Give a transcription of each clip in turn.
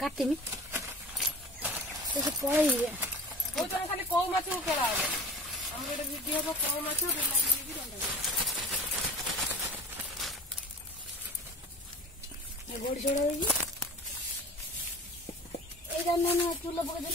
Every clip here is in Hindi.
काटिमी पड़े खाली कौ माछ को केड़ा हम गोटे भिडी हम कौ माछ बड़ी छोड़ा चूल्हा पकड़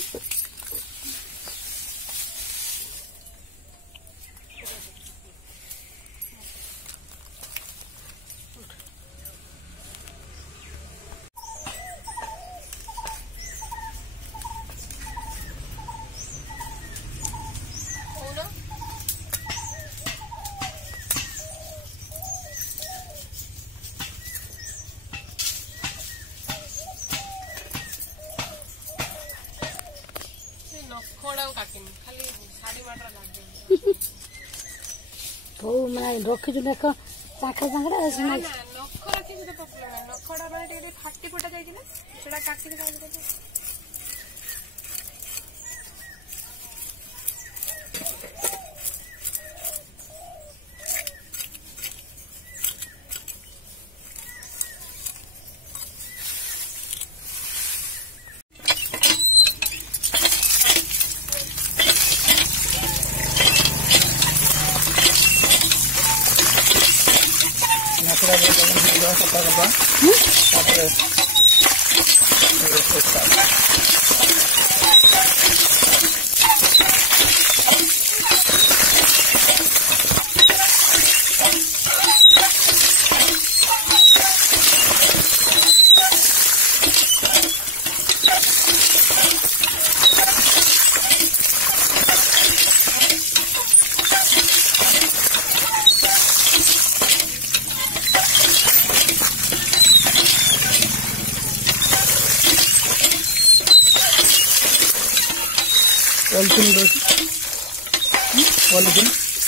रखी नख चाखा चाखड़ा नख रखी नखड़ा मैंने फाटी फुटा जाइए काटिक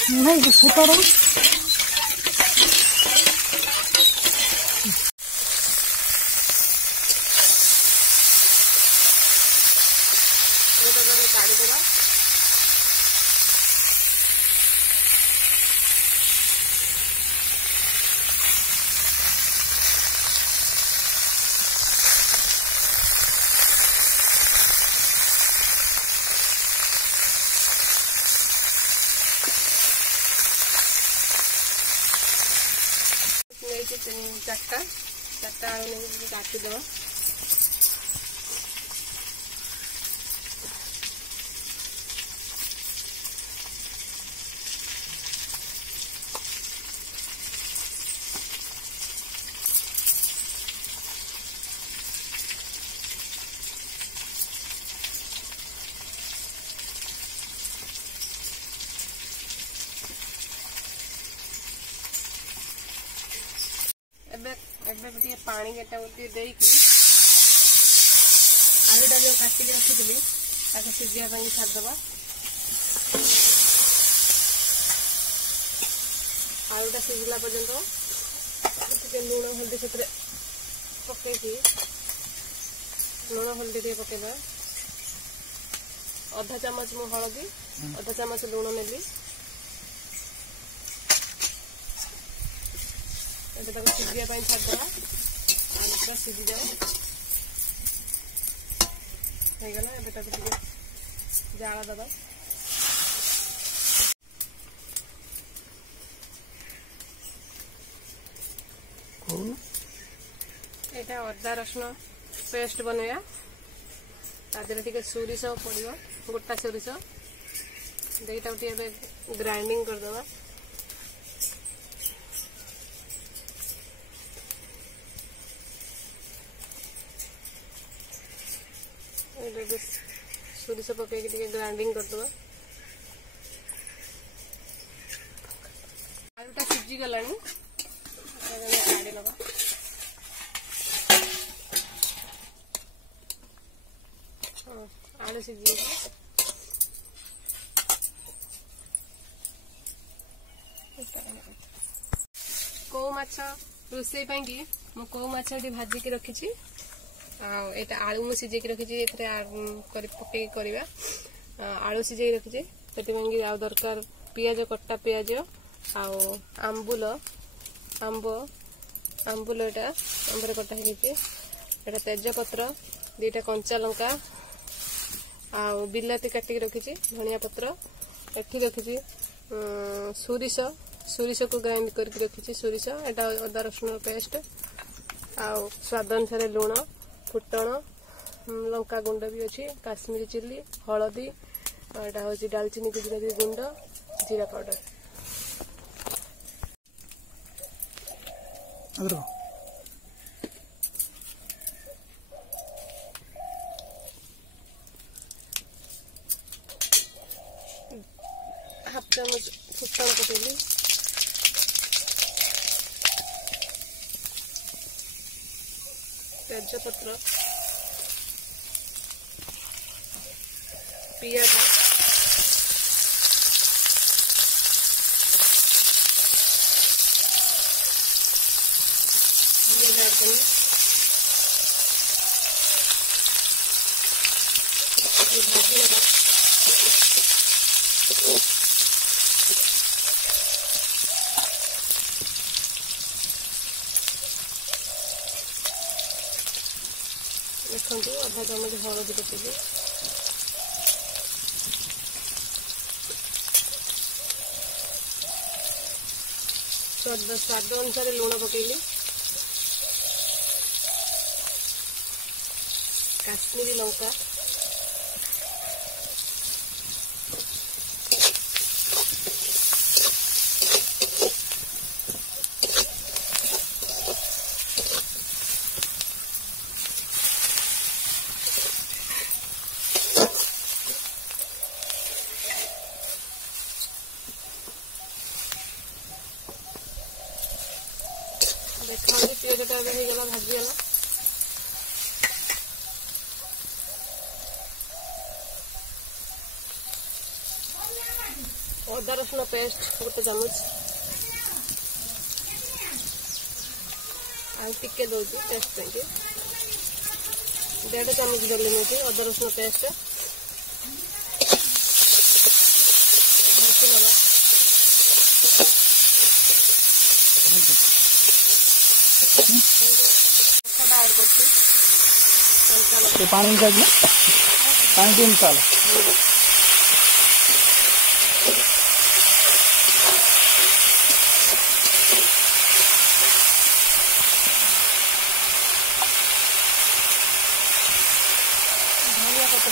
नहीं छोटा रहो चार्टा आलू नहीं काटिदेव पानी गेटा आलूटा जो काटिक रखी सीझा छाड़दे आलूटा सीझला पर्यंत लुण हल्दी से पकई लुण हल्दी पकईदा अधा चामच मु हलदी अधा चामच लुण नेली सीझा छाड़दे आलूटा सीझी जाए जाल दबा यहाँ अदा रसुण पेस्ट बनवा तादेह सोरिष पड़ो गोटा सोरिष दईटा ग्राइंडिंग करदे सोरिष पकईक ग्राइंडिंग करदे आलूटा सीझी गला काढ़ी लगा आलू सीझी कौ माछ रोसई कि कौ माछ भाजिकी रखी आलू मु सीझे रखी पकई कर आलू सीझे रखी से आ दरकार पियाज कटा पियाज आंबुल आंबुल यहाँ आंबर कटा है तेजपत्र 2टा कंचा लंका आ बिलाती काटिक रखी धनिया पत्र एठी रखी सोरिष को ग्राइंड करके रखी सोरिष एटा अदा रसुण पेस्ट आ स्वाद अनुसार लुण फुटण लंका गुंड भी अच्छी काश्मीरी चिल्ली हलदी एटा हूँ डालचीनी गुजराती गुंड जीरा पाउडर हाफ चामच फुटण पकेली तेजपत्र पियाज ऐड करनी भाजी लगा देखो आधा चामच हलदी पकेली स्वाद अनुसार लुण पकेली काश्मीरी लंका देखा पियाजटा होगा भाजीगला अदा रसुण पेस्ट 1 चामच टिके दौर टेस्ट पे 1.5 चामच देली मुझे अदा रसुण पेस्ट भरती लगा ऐड कर पानी मसाला धनिया पत्र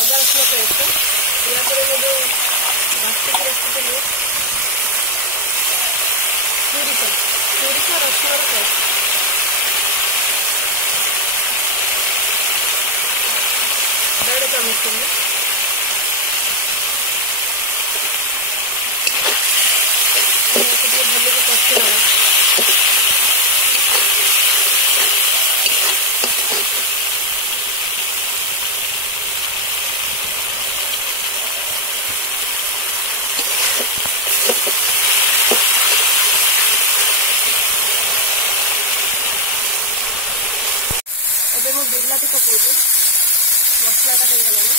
अदा रसुण पेस्ट या जो बाटी की रखी सोरिष रसुण पेस्ट 1.5 चामच भले को कष्ट लगा ଏବେ ମୁଁ ବିଲାତି ପକଉଛି ମସଲାଟା ହେଇଗଲାଣି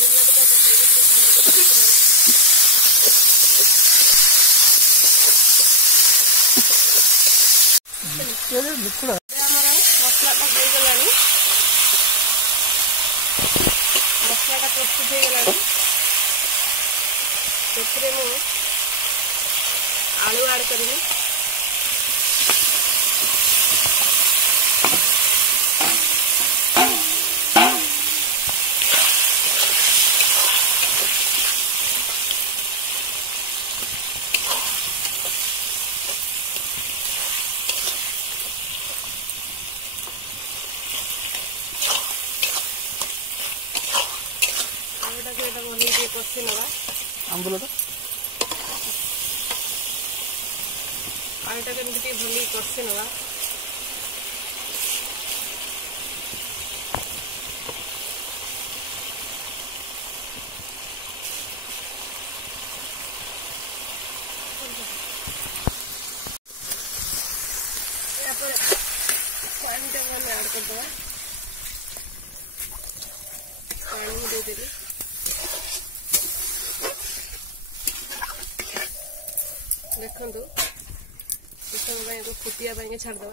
ବିଲାତିଟା ପକେଇକି ଆମର ମସଲାଟା ହେଇଗଲାଣି ମସଲାଟା ପ୍ରସ୍ତୁତ ହେଇଗଲାଣି ସେଥିରେ ମୁଁ आलू ऐड करेंगे आलूटा को एटा भली के कषि नवा आंबुलटा आलूटा के भली कषि नवा पानी टाइम में ऐड करदे पानी देदेली देखु किस समय फुटिया छाड़दे